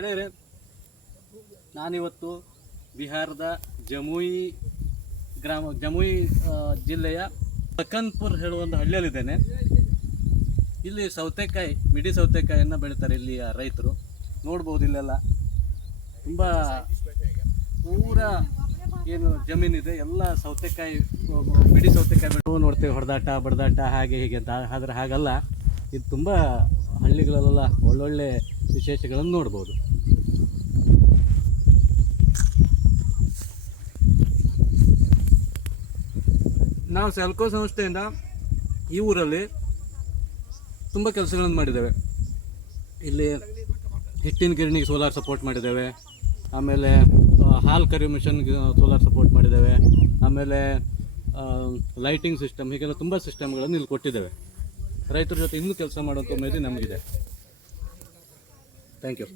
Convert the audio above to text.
ಗೆಳೆಯರೆ, ನಾನಿವತ್ತು ಬಿಹಾರದ ಜಮುಯಿ ಜಿಲ್ಲೆಯ ಲಖನ್ಪುರ್ ಹೇಳುವ ಒಂದು ಹಳ್ಳಿಯಲ್ಲಿದ್ದೇನೆ. ಇಲ್ಲಿ ಸೌತೆಕಾಯಿ, ಮಿಡಿ ಸೌತೆಕಾಯಿಯನ್ನು ಬೆಳೀತಾರೆ ಇಲ್ಲಿಯ ರೈತರು. ನೋಡ್ಬೋದು ಇಲ್ಲೆಲ್ಲ ತುಂಬ ಪೂರ ಏನು ಜಮೀನಿದೆ ಎಲ್ಲ ಸೌತೆಕಾಯಿ, ಮಿಡಿ ಸೌತೆಕಾಯಿ ನೋಡ್ತೇವೆ, ಹೊಡೆದಾಟ ಬಡದಾಟ ಹಾಗೆ ಹೀಗೆ ಅಂತ. ಆದರೆ ಹಾಗಲ್ಲ, ಇದು ತುಂಬ ಹಳ್ಳಿಗಳಲ್ಲೆಲ್ಲ ಒಳ್ಳೊಳ್ಳೆ ವಿಶೇಷಗಳನ್ನು ನೋಡ್ಬೋದು. ನಾವು ಸೆಲ್ಕೋ ಸಂಸ್ಥೆಯಿಂದ ಈ ಊರಲ್ಲಿ ತುಂಬ ಕೆಲಸಗಳನ್ನು ಮಾಡಿದ್ದೇವೆ. ಇಲ್ಲಿ ಹಿಟ್ಟಿನ ಗಿರಣಿಗೆ ಸೋಲಾರ್ ಸಪೋರ್ಟ್ ಮಾಡಿದ್ದೇವೆ, ಆಮೇಲೆ ಹಾಲು ಕರಿಯೋ ಮಿಷನ್ಗೆ ಸೋಲಾರ್ ಸಪೋರ್ಟ್ ಮಾಡಿದ್ದೇವೆ, ಆಮೇಲೆ ಲೈಟಿಂಗ್ ಸಿಸ್ಟಮ್, ಹೀಗೆಲ್ಲ ತುಂಬ ಸಿಸ್ಟಮ್ಗಳನ್ನು ಇಲ್ಲಿ ಕೊಟ್ಟಿದ್ದೇವೆ. ರೈತರ ಜೊತೆ ಇನ್ನೂ ಕೆಲಸ ಮಾಡುವಂಥ ಉಮೇದು ನಮಗಿದೆ. Thank you.